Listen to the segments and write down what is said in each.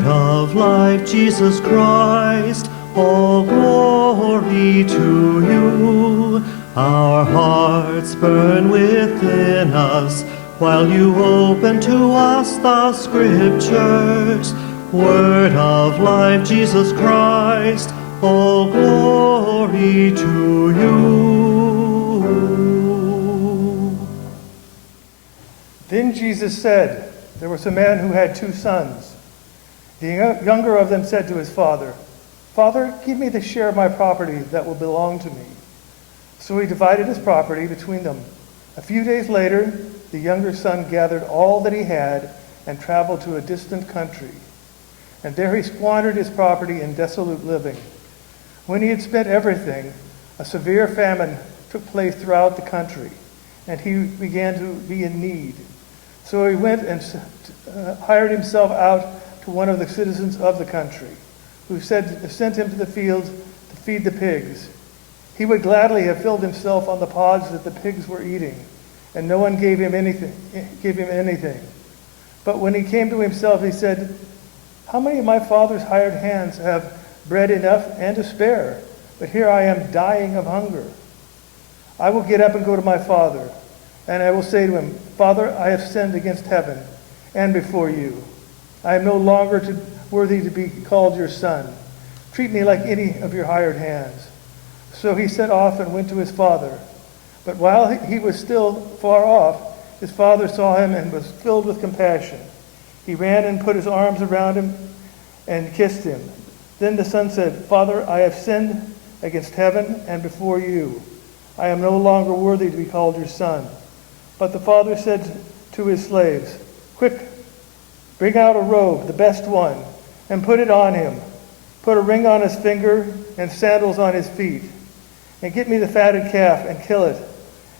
Word of life, Jesus Christ, all glory to you. Our hearts burn within us while you open to us the Scriptures. Word of life, Jesus Christ, all glory to you. Then Jesus said, there was a man who had 2 sons. The younger of them said to his father, "Father, give me the share of my property that will belong to me." So he divided his property between them. A few days later, the younger son gathered all that he had and traveled to a distant country. And there he squandered his property in dissolute living. When he had spent everything, a severe famine took place throughout the country, and he began to be in need. So he went and hired himself out to one of the citizens of the country, who sent him to the fields to feed the pigs. He would gladly have filled himself on the pods that the pigs were eating, and no one gave him anything. But when he came to himself, he said, "How many of my father's hired hands have bread enough and to spare? But here I am dying of hunger. I will get up and go to my father, and I will say to him, 'Father, I have sinned against heaven and before you. I am no longer worthy to be called your son. Treat me like any of your hired hands.' So he set off and went to his father. But while he was still far off, his father saw him and was filled with compassion. He ran and put his arms around him and kissed him. Then the son said, 'Father, I have sinned against heaven and before you. I am no longer worthy to be called your son.' But the father said to his slaves, 'Quick, bring out a robe, the best one, and put it on him. Put a ring on his finger and sandals on his feet. And get me the fatted calf and kill it.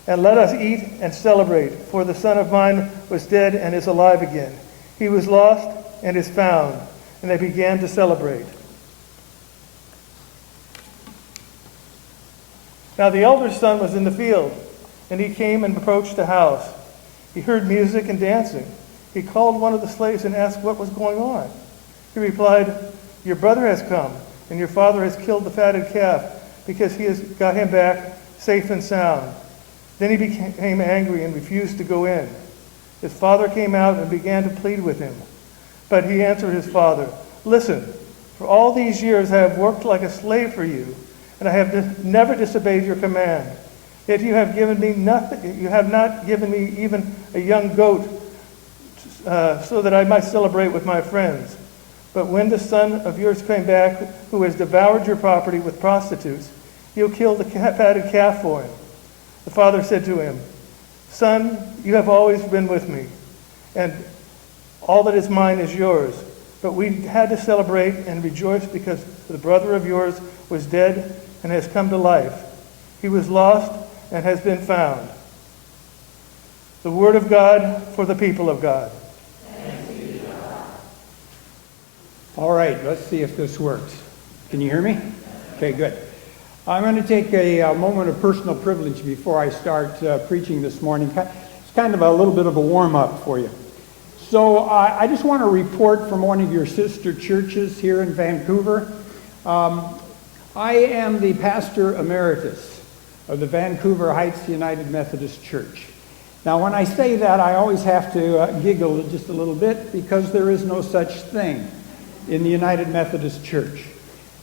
And let us eat and celebrate, for the son of mine was dead and is alive again. He was lost and is found.' And they began to celebrate. Now the elder son was in the field, and he came and approached the house. He heard music and dancing. He called one of the slaves and asked what was going on. He replied, 'Your brother has come, and your father has killed the fatted calf, because he has got him back safe and sound.' Then he became angry and refused to go in. His father came out and began to plead with him. But he answered his father, 'Listen, for all these years I have worked like a slave for you, and I have never disobeyed your command. Yet you have given me nothing. You have not given me even a young goat, so that I might celebrate with my friends. But when the son of yours came back, who has devoured your property with prostitutes, you killed the fatted calf for him.' The father said to him, 'Son, you have always been with me, and all that is mine is yours. But we had to celebrate and rejoice because the brother of yours was dead and has come to life. He was lost and has been found.'" The word of God for the people of God. All right, let's see if this works. Can you hear me? Okay, good. I'm going to take a moment of personal privilege before I start preaching this morning. It's kind of a little bit of a warm-up for you. So I just want to report from one of your sister churches here in Vancouver. I am the pastor emeritus of the Vancouver Heights United Methodist Church. Now, when I say that, I always have to giggle just a little bit, because there is no such thing in the United Methodist Church.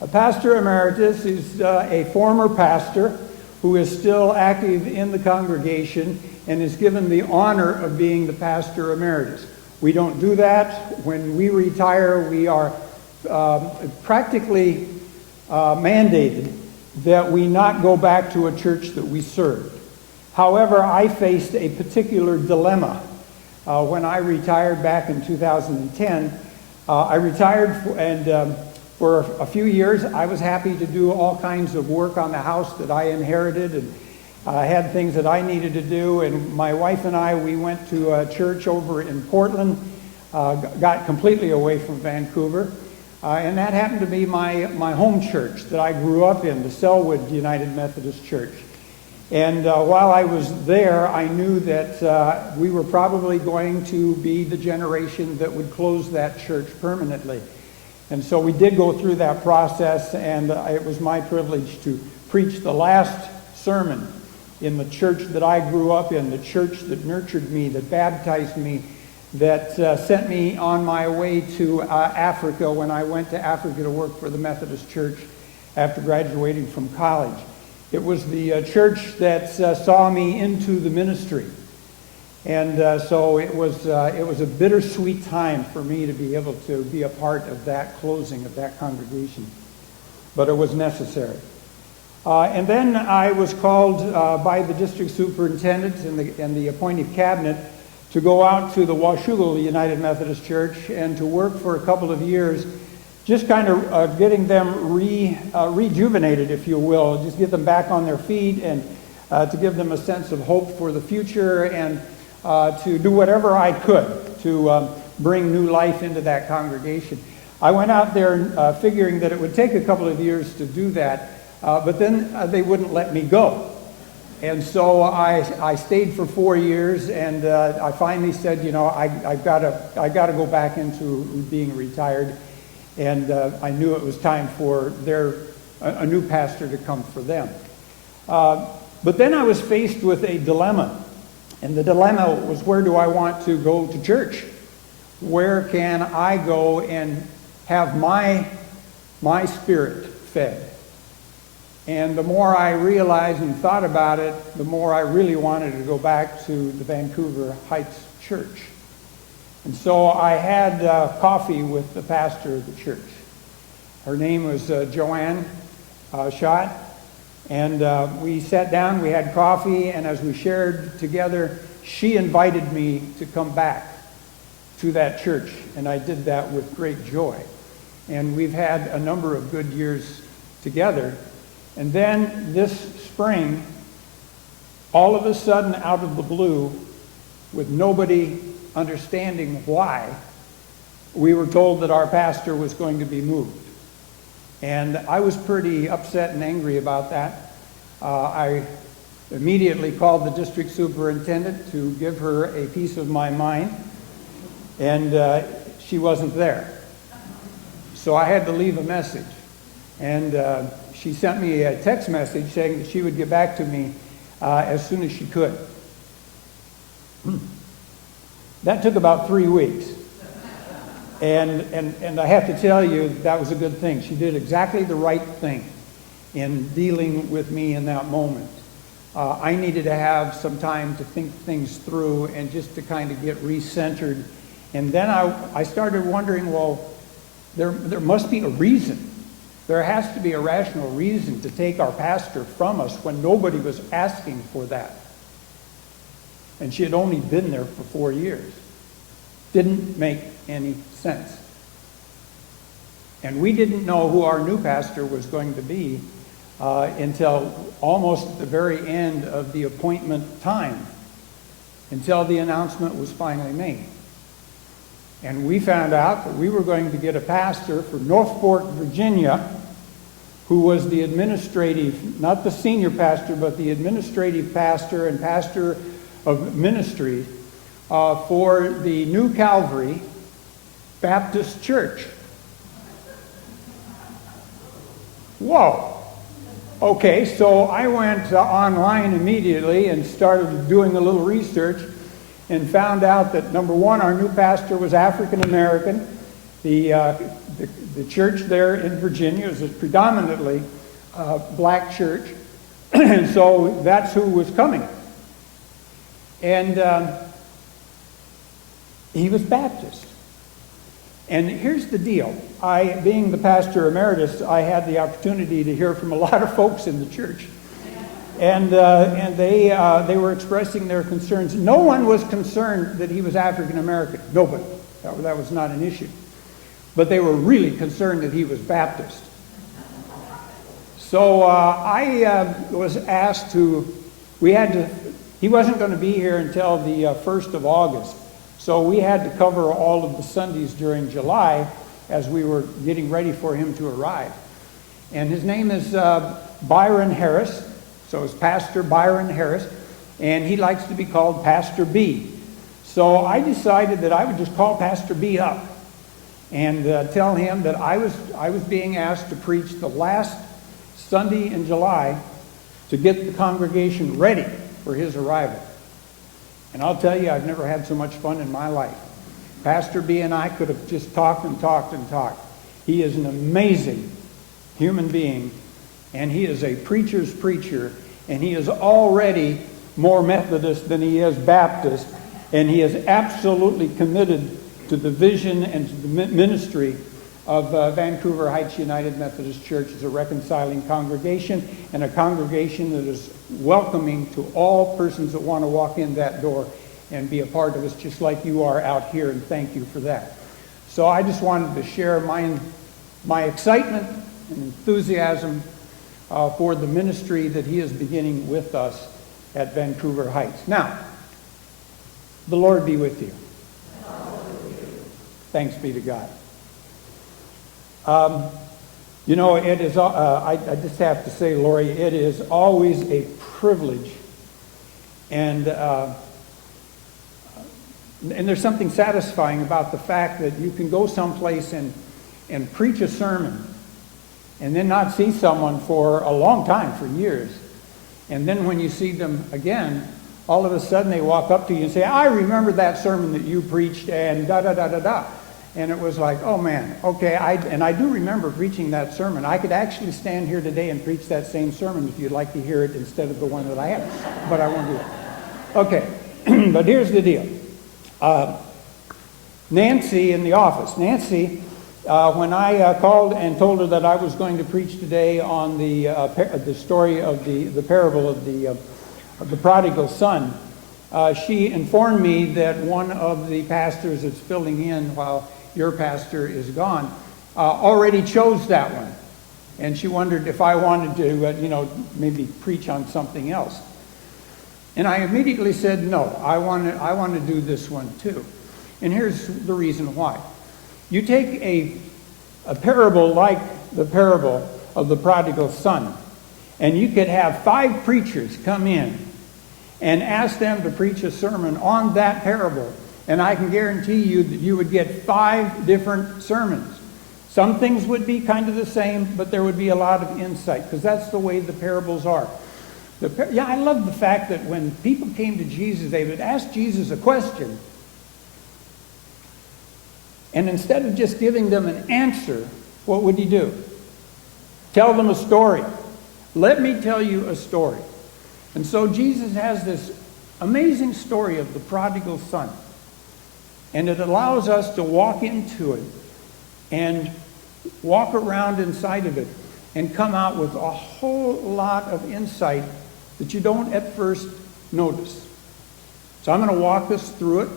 A pastor emeritus is a former pastor who is still active in the congregation and is given the honor of being the pastor emeritus. We don't do that. When we retire, we are practically mandated that we not go back to a church that we served. However, I faced a particular dilemma when I retired back in 2010. I retired for a few years. I was happy to do all kinds of work on the house that I inherited, and I had things that I needed to do. And my wife and I, we went to a church over in Portland, got completely away from Vancouver. And that happened to be my home church that I grew up in, the Selwood United Methodist Church. And while I was there, I knew that we were probably going to be the generation that would close that church permanently. And so we did go through that process, and it was my privilege to preach the last sermon in the church that I grew up in, the church that nurtured me, that baptized me, that sent me on my way to Africa when I went to Africa to work for the Methodist Church after graduating from college. It was the church that saw me into the ministry. And so it was a bittersweet time for me to be able to be a part of that closing of that congregation. But it was necessary. And then I was called by the district superintendent and the appointed cabinet to go out to the Washougal United Methodist Church and to work for a couple of years, just kind of getting them rejuvenated, if you will, just get them back on their feet and to give them a sense of hope for the future and to do whatever I could to bring new life into that congregation. I went out there figuring that it would take a couple of years to do that, but then they wouldn't let me go. And so I stayed for 4 years, and I finally said, you know, I've got to go back into being retired, and I knew it was time for a new pastor to come for them. But then I was faced with a dilemma, and the dilemma was, where do I want to go to church? Where can I go and have my spirit fed? And the more I realized and thought about it, the more I really wanted to go back to the Vancouver Heights Church. And so I had coffee with the pastor of the church. Her name was Joanne Schott. And we sat down, we had coffee, and as we shared together, she invited me to come back to that church. And I did that with great joy. And we've had a number of good years together. And then this spring, all of a sudden, out of the blue, with nobody understanding why, we were told that our pastor was going to be moved. And I was pretty upset and angry about that. I immediately called the district superintendent to give her a piece of my mind, and she wasn't there. So I had to leave a message. And she sent me a text message saying that she would get back to me as soon as she could. That took about 3 weeks. And I have to tell you, that was a good thing. She did exactly the right thing in dealing with me in that moment. I needed to have some time to think things through and just to kind of get recentered. And then I started wondering, well, there must be a reason. There has to be a rational reason to take our pastor from us when nobody was asking for that. And she had only been there for 4 years. Didn't make any sense. And we didn't know who our new pastor was going to be until almost at the very end of the appointment time, until the announcement was finally made. And we found out that we were going to get a pastor from North Fork, Virginia, who was the administrative, not the senior pastor, but the administrative pastor and pastor of ministry for the New Calvary Baptist Church. Whoa. Okay, so I went online immediately and started doing a little research and found out that, number one, our new pastor was African American. The church there in Virginia is a predominantly black church, and so that's who was coming. And he was Baptist. And here's the deal. Being the pastor emeritus, I had the opportunity to hear from a lot of folks in the church. And they were expressing their concerns. No one was concerned that he was African American. Nobody. That was not an issue. But they were really concerned that he was Baptist. So I was asked he wasn't going to be here until the 1st of August. So we had to cover all of the Sundays during July as we were getting ready for him to arrive. And his name is Byron Harris. So it's Pastor Byron Harris. And he likes to be called Pastor B. So I decided that I would just call Pastor B up and tell him that I was being asked to preach the last Sunday in July to get the congregation ready for his arrival. And I'll tell you, I've never had so much fun in my life. Pastor B and I could have just talked and talked and talked. He is an amazing human being, and he is a preacher's preacher, and he is already more Methodist than he is Baptist, and he is absolutely committed to the vision and to the ministry of Vancouver Heights United Methodist Church as a reconciling congregation, and a congregation that is welcoming to all persons that want to walk in that door and be a part of us, just like you are out here, and thank you for that. So I just wanted to share my excitement and enthusiasm for the ministry that he is beginning with us at Vancouver Heights. Now, the Lord be with you. Thanks be to God. You know, it is. I just have to say, Lori, it is always a privilege, and there's something satisfying about the fact that you can go someplace and preach a sermon, and then not see someone for a long time, for years, and then when you see them again, all of a sudden they walk up to you and say, "I remember that sermon that you preached," and da da da da da. And it was like, oh man, okay, I do remember preaching that sermon. I could actually stand here today and preach that same sermon if you'd like to hear it instead of the one that I have, but I won't do it. Okay, but here's the deal. Nancy in the office. Nancy, when I called and told her that I was going to preach today on the story of the parable of the prodigal son, she informed me that one of the pastors that's filling in while your pastor is gone already chose that one, and she wondered if I wanted to, maybe preach on something else. And I immediately said no. I want to do this one too, and here's the reason why. You take a parable like the parable of the prodigal son, and you could have 5 preachers come in and ask them to preach a sermon on that parable, and I can guarantee you that you would get 5 different sermons. Some things would be kind of the same, but there would be a lot of insight, because that's the way the parables are. I love the fact that when people came to Jesus, they would ask Jesus a question, and instead of just giving them an answer, what would he do? Tell them a story. Let me tell you a story. And so Jesus has this amazing story of the prodigal son. And it allows us to walk into it and walk around inside of it and come out with a whole lot of insight that you don't at first notice. So I'm going to walk us through it.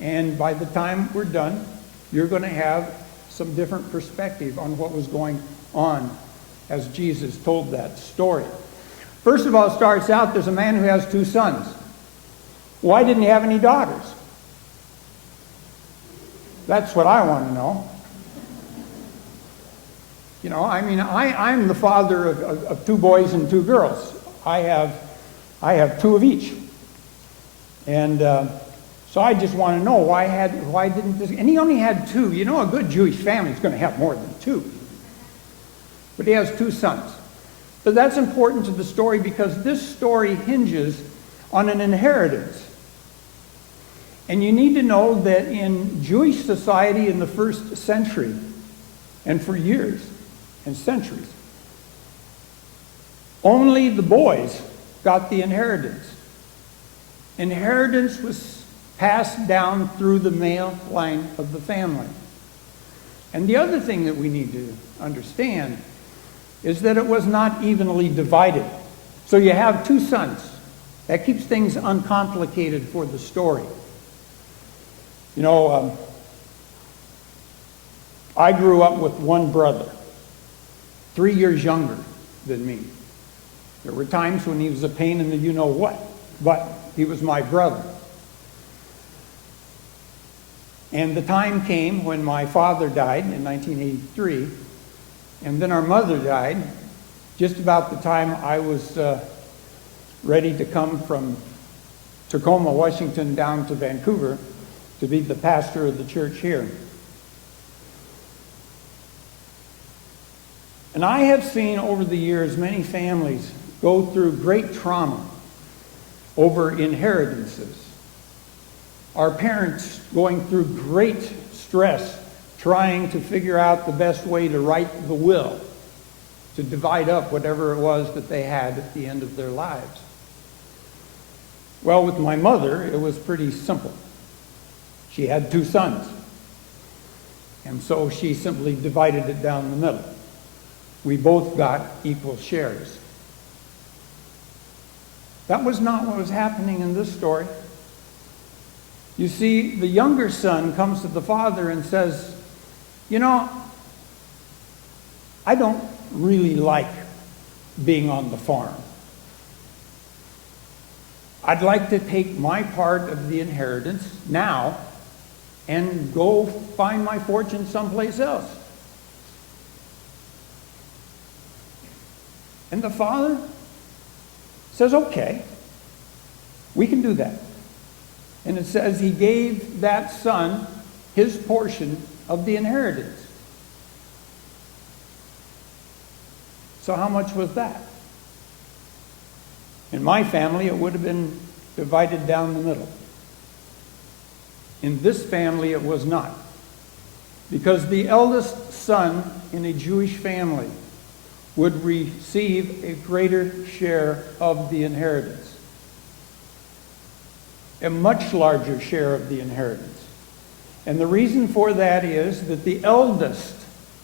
And by the time we're done, you're going to have some different perspective on what was going on as Jesus told that story. First of all, it starts out, there's a man who has 2 sons. Why didn't he have any daughters? That's what I want to know. I'm the father of 2 boys and 2 girls. I have 2 of each. And so I just want to know why didn't this, and he only had 2. You know, a good Jewish family is going to have more than 2. But he has 2 sons. But that's important to the story because this story hinges on an inheritance. And you need to know that in Jewish society in the 1st century, and for years and centuries, only the boys got the inheritance. Inheritance was passed down through the male line of the family. And the other thing that we need to understand is that it was not evenly divided. So you have 2 sons. That keeps things uncomplicated for the story. I grew up with one brother, 3 years younger than me. There were times when he was a pain in the you-know-what, but he was my brother. And the time came when my father died in 1983, and then our mother died just about the time I was ready to come from Tacoma, Washington, down to Vancouver to be the pastor of the church here. And I have seen over the years many families go through great trauma over inheritances. Our parents going through great stress trying to figure out the best way to write the will, to divide up whatever it was that they had at the end of their lives. Well, with my mother, it was pretty simple. She had 2 sons. And so she simply divided it down the middle. We both got equal shares. That was not what was happening in this story. You see, the younger son comes to the father and says, "You know, I don't really like being on the farm. I'd like to take my part of the inheritance now and go find my fortune someplace else." And the father says, "Okay, we can do that." And it says he gave that son his portion of the inheritance. So how much was that? In my family, it would have been divided down the middle. In this family, it was not. Because the eldest son in a Jewish family would receive a greater share of the inheritance. A much larger share of the inheritance. And the reason for that is that the eldest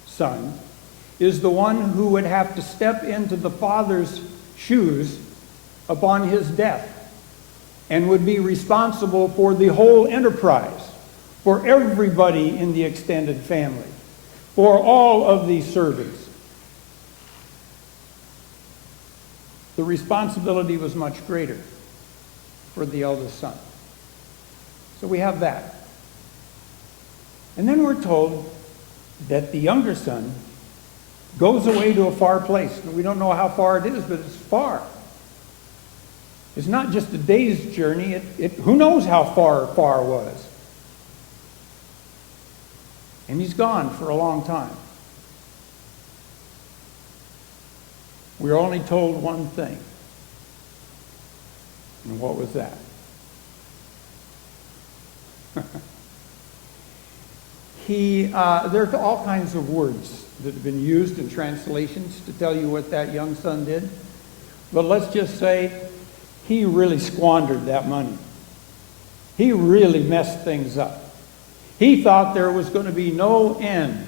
son is the one who would have to step into the father's shoes upon his death and would be responsible for the whole enterprise, for everybody in the extended family, for all of these servants. The responsibility was much greater for the eldest son. So we have that. And then we're told that the younger son goes away to a far place. And we don't know how far it is, but it's far. It's not just a day's journey. Who knows how far was. And he's gone for a long time. We're only told one thing. And what was that? There are all kinds of words that have been used in translations to tell you what that young son did. But let's just say he really squandered that money. He really messed things up. He thought there was going to be no end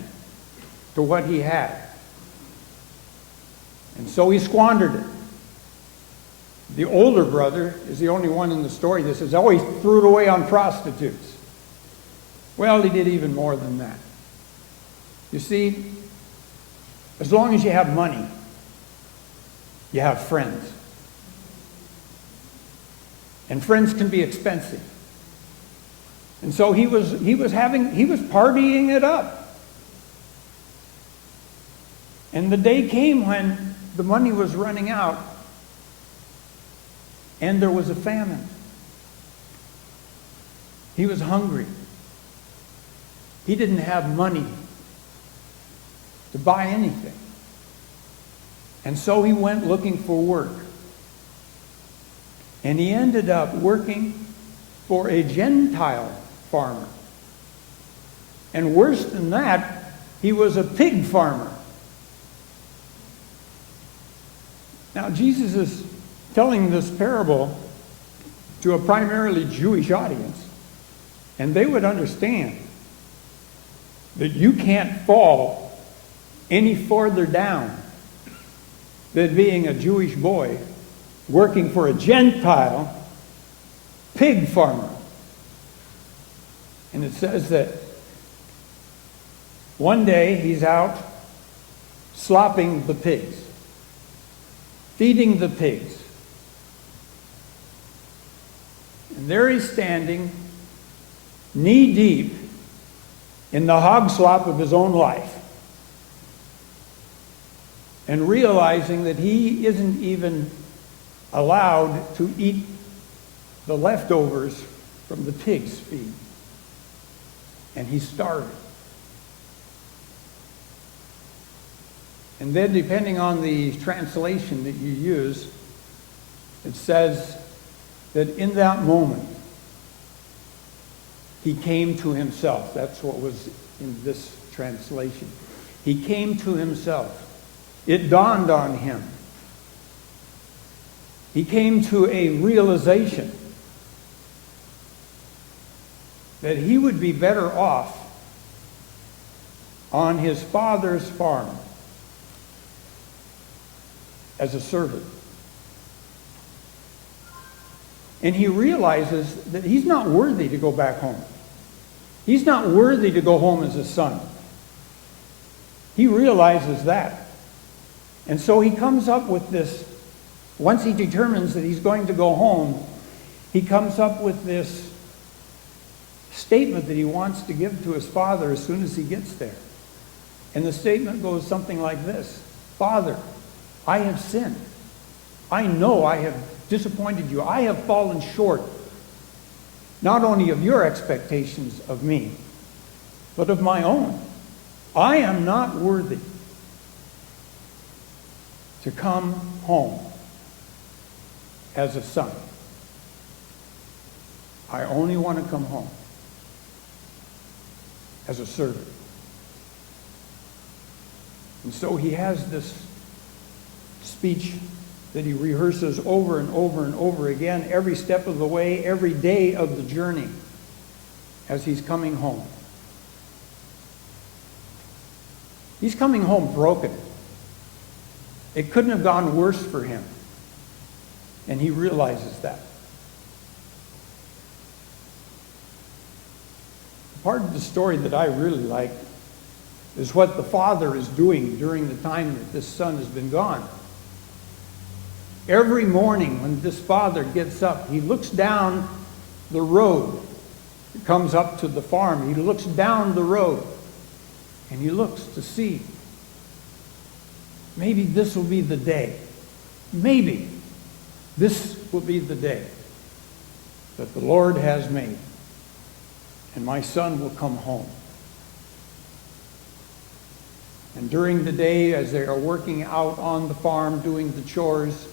to what he had. And so he squandered it. The older brother is the only one in the story that says, "Oh, he threw it away on prostitutes." Well, he did even more than that. You see, as long as you have money, you have friends. And friends can be expensive. And so he was partying it up. And the day came when the money was running out and there was a famine. He was hungry. He didn't have money to buy anything. And so he went looking for work. And he ended up working for a Gentile farmer. And worse than that, he was a pig farmer. Now, Jesus is telling this parable to a primarily Jewish audience, and they would understand that you can't fall any farther down than being a Jewish boy working for a Gentile pig farmer. And it says that one day he's out slopping the pigs, feeding the pigs. And there he's standing, knee deep in the hog slop of his own life, and realizing that he isn't even allowed to eat the leftovers from the pig's feed. And he's starving. And then depending on the translation that you use, it says that in that moment, he came to himself. That's what was in this translation. He came to himself. It dawned on him. He came to a realization that he would be better off on his father's farm as a servant. And he realizes that he's not worthy to go back home. He's not worthy to go home as a son. He realizes that. And so he comes up with this, once he determines that he's going to go home, he comes up with this statement that he wants to give to his father as soon as he gets there. And the statement goes something like this: Father, I have sinned. I know I have disappointed you. I have fallen short, not only of your expectations of me, but of my own. I am not worthy to come home as a son. I only want to come home as a servant. And so he has this speech that he rehearses over and over and over again, every step of the way, every day of the journey, as he's coming home. He's coming home broken. It couldn't have gone worse for him. And he realizes that. The part of the story that I really like is what the father is doing during the time that this son has been gone. Every morning when this father gets up, he looks down the road that comes up to the farm. He looks down the road and he looks to see, maybe this will be the day. Maybe this will be the day that the Lord has made, and my son will come home. And during the day, as they are working out on the farm, doing the chores,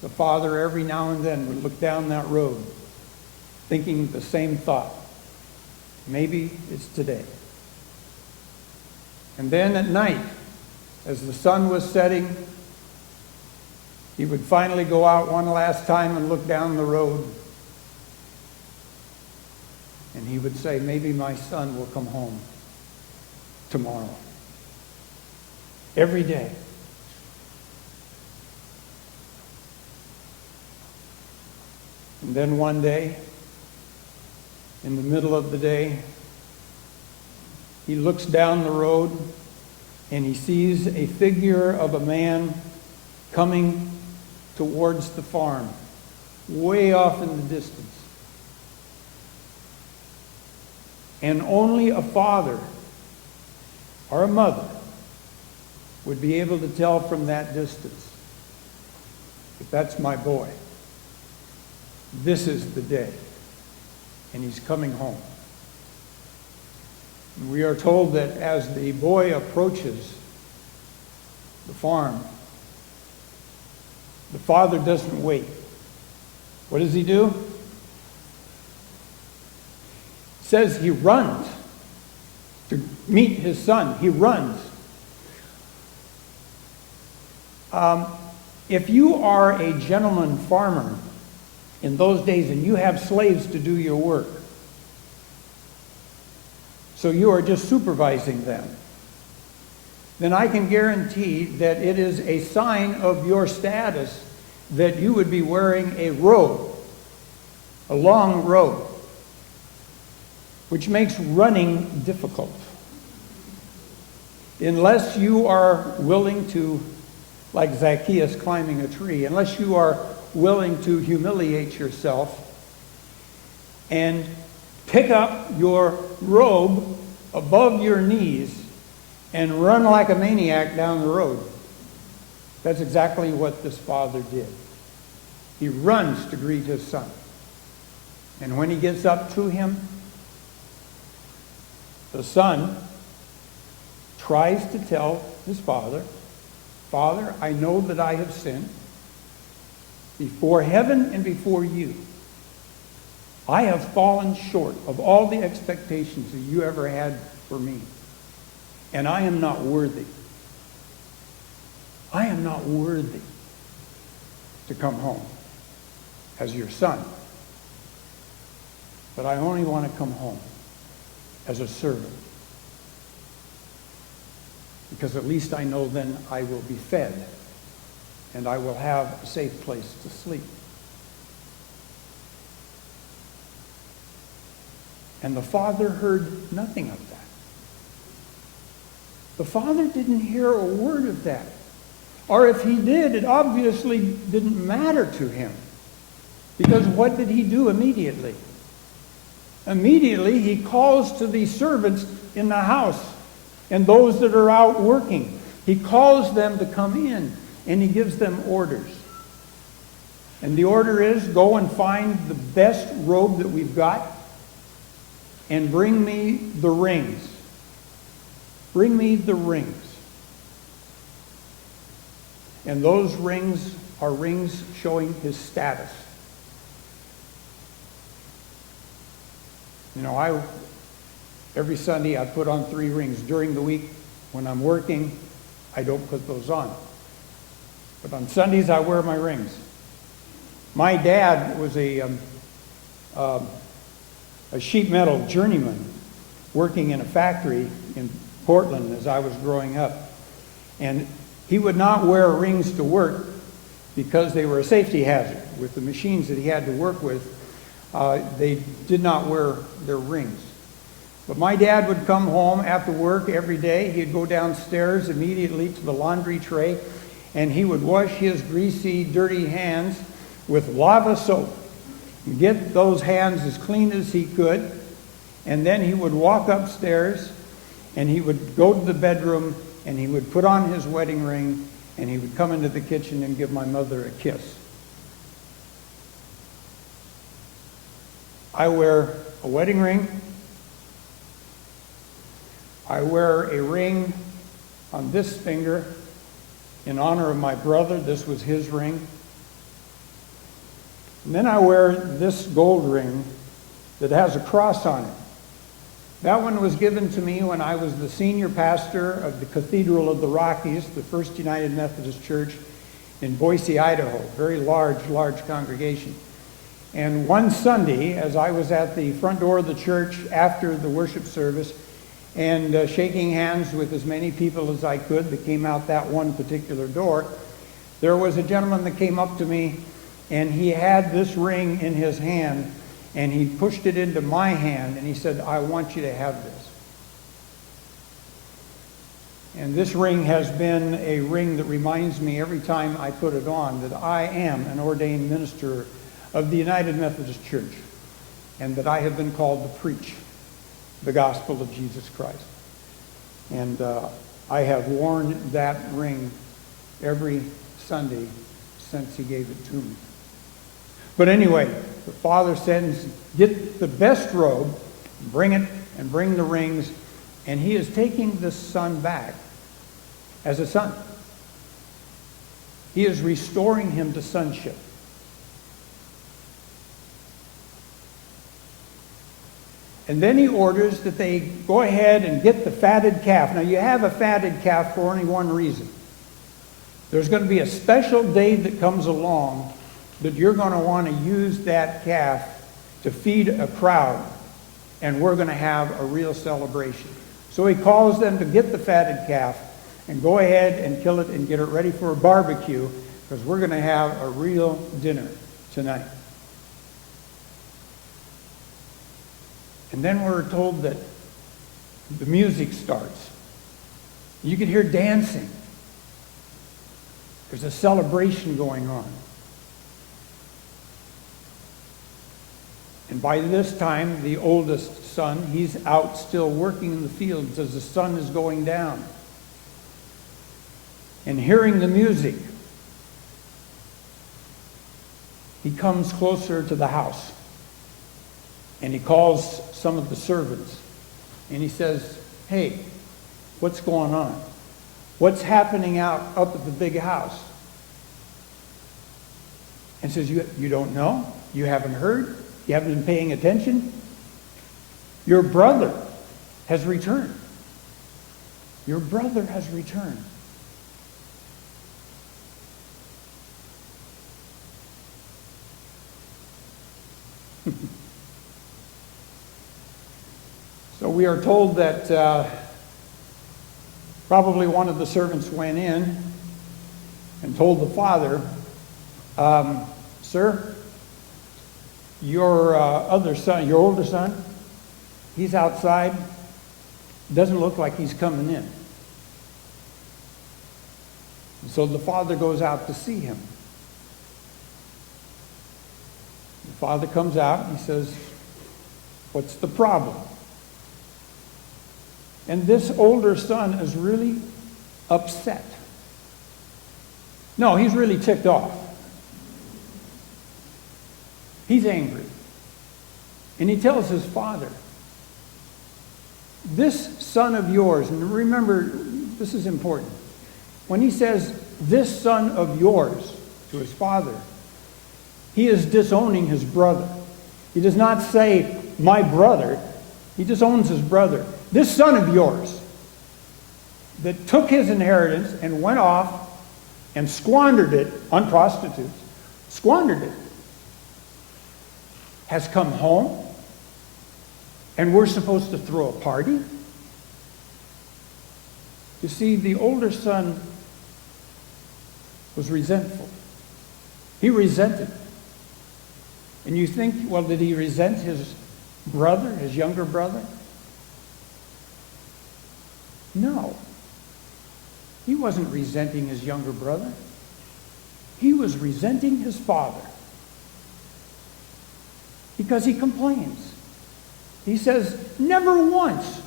the father every now and then would look down that road, thinking the same thought. Maybe it's today. And then at night, as the sun was setting, he would finally go out one last time and look down the road. And he would say, maybe my son will come home tomorrow. Every day. And then one day, in the middle of the day, he looks down the road and he sees a figure of a man coming towards the farm, way off in the distance. And only a father or a mother would be able to tell from that distance, if that's my boy, this is the day, and he's coming home. And we are told that as the boy approaches the farm, the father doesn't wait. What does he do? It says he runs to meet his son. He runs. If you are a gentleman farmer in those days and you have slaves to do your work, so you are just supervising them, then I can guarantee that it is a sign of your status that you would be wearing a robe, a long robe, which makes running difficult. Unless you are willing to, like Zacchaeus climbing a tree, unless you are willing to humiliate yourself and pick up your robe above your knees and run like a maniac down the road. That's exactly what this father did. He runs to greet his son. And when he gets up to him, the son tries to tell his father Father, I know that I have sinned before heaven and before you. I have fallen short of all the expectations that you ever had for me. And I am not worthy. I am not worthy to come home as your son. But I only want to come home as a servant. Because at least I know then I will be fed and I will have a safe place to sleep. And the father heard nothing of that. The father didn't hear a word of that. Or if he did, it obviously didn't matter to him. Because what did he do immediately? Immediately, he calls to the servants in the house and those that are out working. He calls them to come in, and he gives them orders. And the order is, go and find the best robe that we've got and bring me the rings. Bring me the rings. And those rings are rings showing his status. You know, every Sunday I put on 3 rings. During the week, when I'm working, I don't put those on. But on Sundays, I wear my rings. My dad was a sheet metal journeyman working in a factory in Portland as I was growing up. And he would not wear rings to work because they were a safety hazard. With the machines that he had to work with, they did not wear their rings. But my dad would come home after work every day. He'd go downstairs immediately to the laundry tray, and he would wash his greasy, dirty hands with lava soap. Get those hands as clean as he could, and then he would walk upstairs, and he would go to the bedroom, and he would put on his wedding ring, and he would come into the kitchen and give my mother a kiss. I wear a wedding ring. I wear a ring on this finger in honor of my brother. This was his ring. And then I wear this gold ring that has a cross on it. That one was given to me when I was the senior pastor of the Cathedral of the Rockies, the First United Methodist Church in Boise, Idaho. Very large congregation. And one Sunday, as I was at the front door of the church after the worship service and shaking hands with as many people as I could that came out that one particular door, there was a gentleman that came up to me, and he had this ring in his hand, and he pushed it into my hand, and he said, I want you to have this. And this ring has been a ring that reminds me every time I put it on that I am an ordained minister of the United Methodist Church, and that I have been called to preach the gospel of Jesus Christ. And I have worn that ring every Sunday since he gave it to me. But anyway, the father said, get the best robe, bring it, and bring the rings, and he is taking the son back as a son. He is restoring him to sonship. And then he orders that they go ahead and get the fatted calf. Now, you have a fatted calf for only one reason. There's going to be a special day that comes along that you're going to want to use that calf to feed a crowd, and we're going to have a real celebration. So he calls them to get the fatted calf and go ahead and kill it and get it ready for a barbecue, because we're going to have a real dinner tonight. And then we're told that the music starts. You can hear dancing. There's a celebration going on. And by this time, the oldest son, he's out still working in the fields as the sun is going down. And hearing the music, he comes closer to the house. And he calls some of the servants. And he says, hey, what's going on? what's happening up at the big house? And says, you don't know? You haven't heard? You haven't been paying attention? Your brother has returned. Your brother has returned. So we are told that probably one of the servants went in and told the father, sir, your other son, your older son, he's outside. Doesn't look like he's coming in. And so the father goes out to see him. The father comes out and he says, what's the problem? And this older son is really upset. No, he's really ticked off. He's angry. And he tells his father, this son of yours, and remember, this is important. When he says, this son of yours to his father, he is disowning his brother. He does not say, my brother. He disowns his brother. This son of yours that took his inheritance and went off and squandered it on prostitutes, squandered it, has come home, and we're supposed to throw a party? You see, the older son was resentful. He resented. And you think, well, did he resent his brother, his younger brother? No. He wasn't resenting his younger brother. He was resenting his father. Because he complains. He says, never once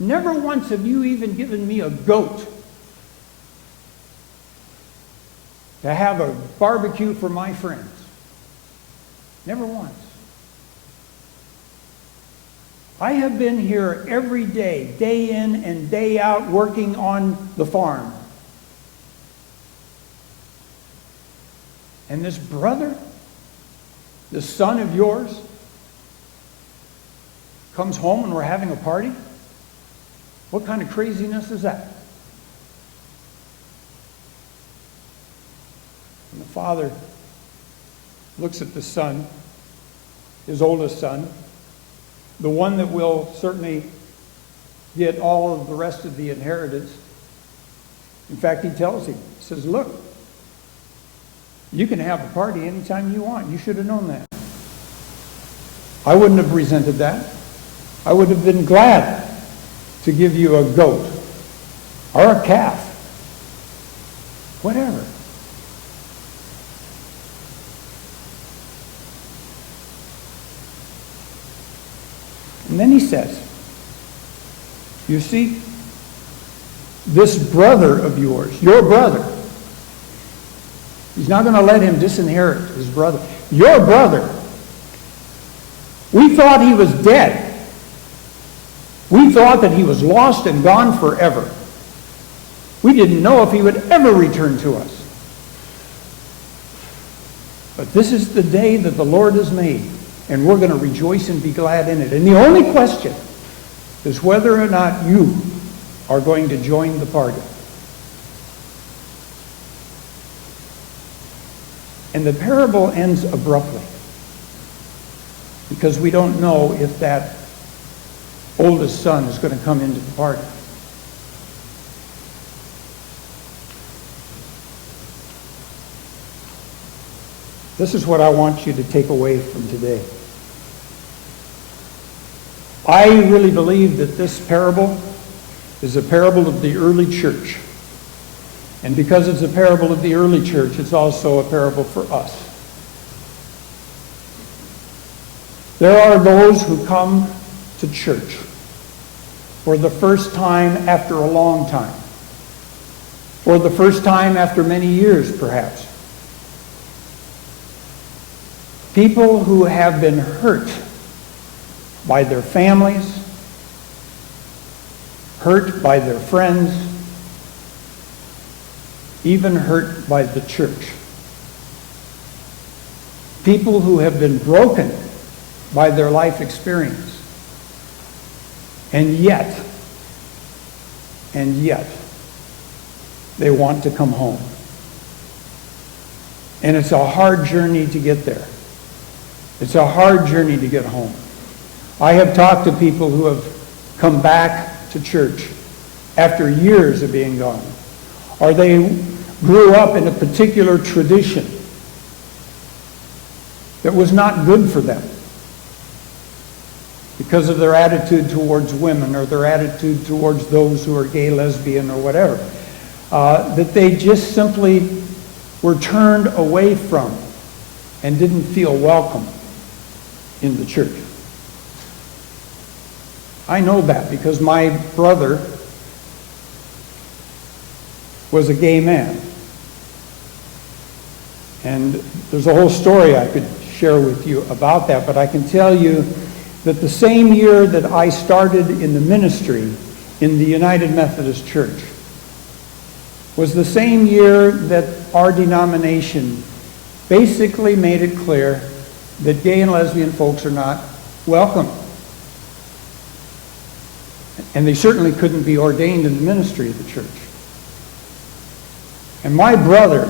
have you even given me a goat to have a barbecue for my friends. Never once. I have been here every day, day in and day out, working on the farm. And this brother, this son of yours, comes home and we're having a party? What kind of craziness is that? And the father looks at the son, his oldest son, the one that will certainly get all of the rest of the inheritance. In fact, he tells him, he says, look, you can have a party anytime you want. You should have known that. I wouldn't have resented that. I would have been glad to give you a goat or a calf, whatever. And then he says, you see, this brother of yours, your brother, he's not going to let him disinherit his brother. Your brother, we thought he was dead. We thought that he was lost and gone forever. We didn't know if he would ever return to us. But this is the day that the Lord has made, and we're going to rejoice and be glad in it. And the only question is whether or not you are going to join the party. And the parable ends abruptly, because we don't know if that oldest son is going to come into the party. This is what I want you to take away from today. I really believe that this parable is a parable of the early church. And because it's a parable of the early church, it's also a parable for us. There are those who come to church for the first time after a long time, for the first time after many years, perhaps. People who have been hurt by their families, hurt by their friends, even hurt by the church. People who have been broken by their life experience. And yet, they want to come home. And it's a hard journey to get there. It's a hard journey to get home. I have talked to people who have come back to church after years of being gone. Or they grew up in a particular tradition that was not good for them because of their attitude towards women or their attitude towards those who are gay, lesbian, or whatever. That they just simply were turned away from and didn't feel welcome in the church. I know that because my brother was a gay man. And there's a whole story I could share with you about that, but I can tell you that the same year that I started in the ministry in the United Methodist Church was the same year that our denomination basically made it clear that gay and lesbian folks are not welcome. And they certainly couldn't be ordained in the ministry of the church. And my brother,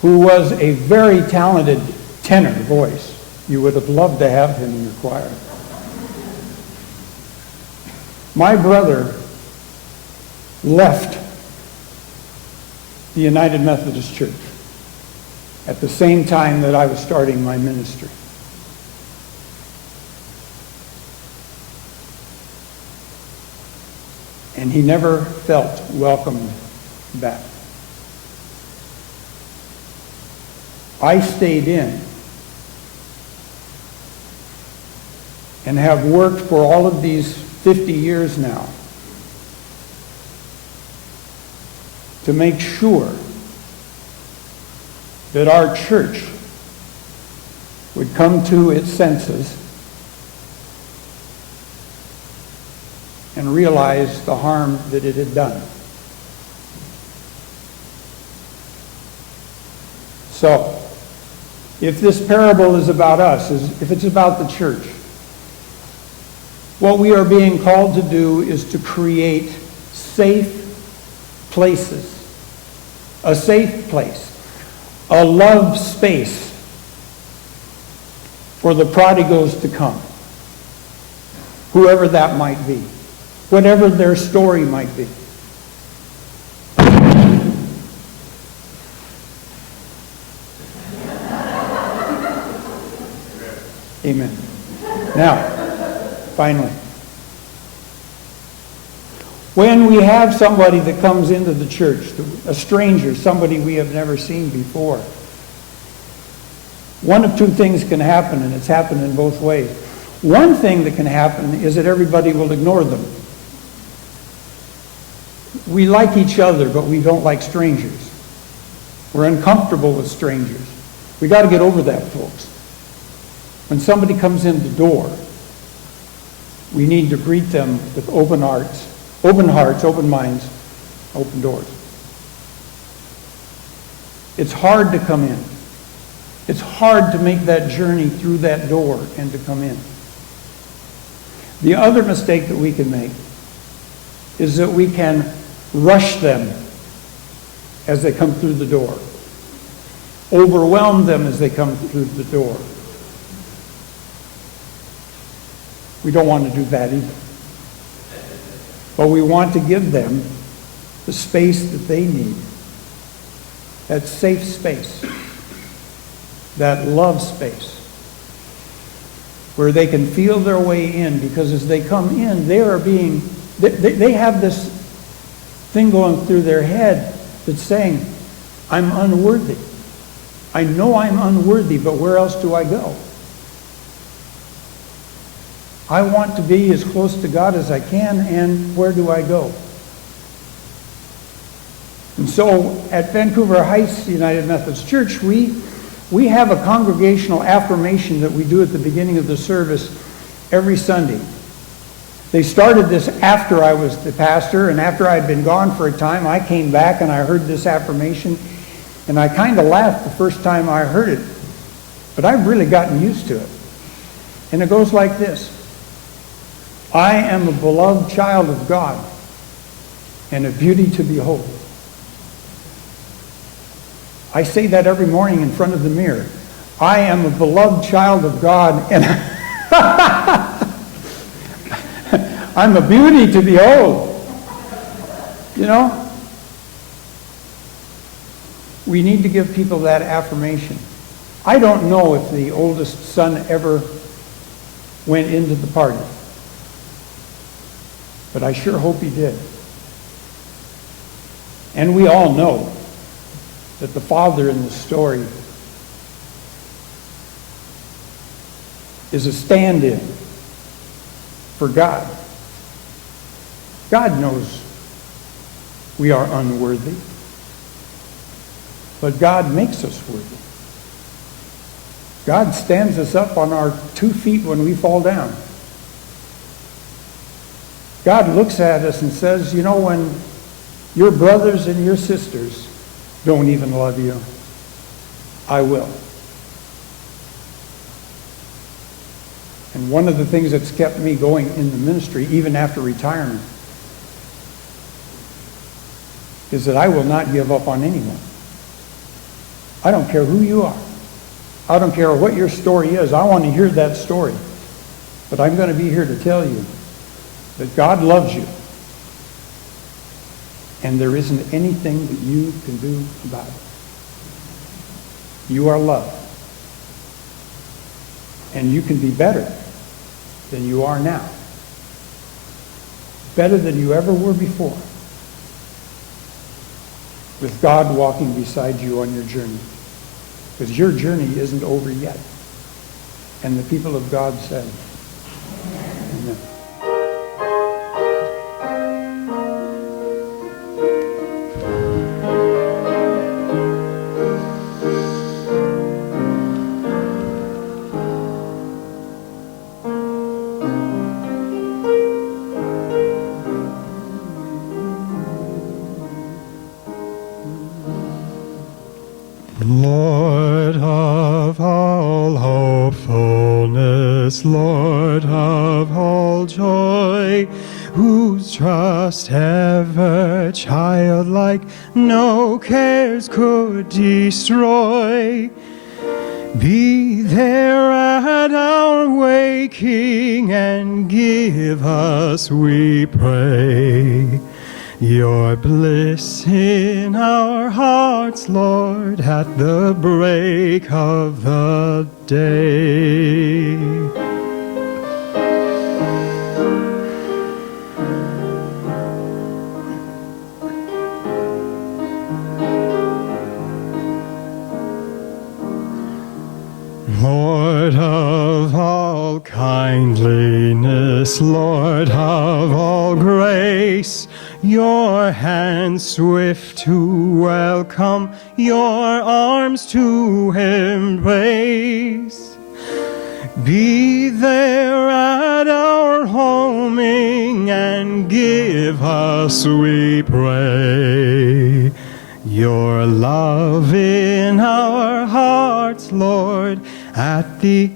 who was a very talented tenor voice, you would have loved to have him in your choir. My brother left the United Methodist Church at the same time that I was starting my ministry. And he never felt welcomed back. I stayed in and have worked for all of these 50 years now to make sure that our church would come to its senses and realize the harm that it had done. So, if this parable is about us, if it's about the church, what we are being called to do is to create safe places. A safe place. A love space for the prodigals to come. Whoever that might be. Whatever their story might be. Amen. Now, finally, when we have somebody that comes into the church, a stranger, somebody we have never seen before, one of two things can happen, and it's happened in both ways. One thing that can happen is that everybody will ignore them. We like each other, but we don't like strangers. We're uncomfortable with strangers. We got to get over that, folks. When somebody comes in the door, we need to greet them with open hearts, open minds, open doors. It's hard to come in. It's hard to make that journey through that door and to come in. The other mistake that we can make is that we can rush them as they come through the door. Overwhelm them as they come through the door. We don't want to do that either. But we want to give them the space that they need. That safe space. That love space. Where they can feel their way in, because as they come in, they have this thing going through their head that's saying, I'm unworthy. I know I'm unworthy, but where else do I go? I want to be as close to God as I can, and where do I go? And so at Vancouver Heights United Methodist Church, we have a congregational affirmation that we do at the beginning of the service every Sunday. They started this after I was the pastor, and after I'd been gone for a time, I came back and I heard this affirmation, and I kind of laughed the first time I heard it, but I've really gotten used to it. And it goes like this: I am a beloved child of God and a beauty to behold. I say that every morning in front of the mirror. I am a beloved child of God and I'm a beauty to behold. You know? We need to give people that affirmation. I don't know if the oldest son ever went into the party, but I sure hope he did. And we all know that the father in the story is a stand-in for God. God knows we are unworthy, but God makes us worthy. God stands us up on our 2 feet when we fall down. God looks at us and says, you know, when your brothers and your sisters don't even love you, I will. And one of the things that's kept me going in the ministry, even after retirement, is that I will not give up on anyone. I don't care who you are. I don't care what your story is. I want to hear that story. But I'm going to be here to tell you that God loves you. And there isn't anything that you can do about it. You are loved. And you can be better than you are now. Better than you ever were before. With God walking beside you on your journey. Because your journey isn't over yet. And the people of God said, Amen. Lord of all hopefulness, Lord of all joy, whose trust ever childlike no cares could destroy, be there at our waking and give us, we pray, your bliss in our hearts, Lord, at the break of the day. Lord of all kindliness, Lord of all grace, your hands swift to welcome, your arms to embrace. Be there at our homing and give us, we pray, your love in our hearts, Lord, at the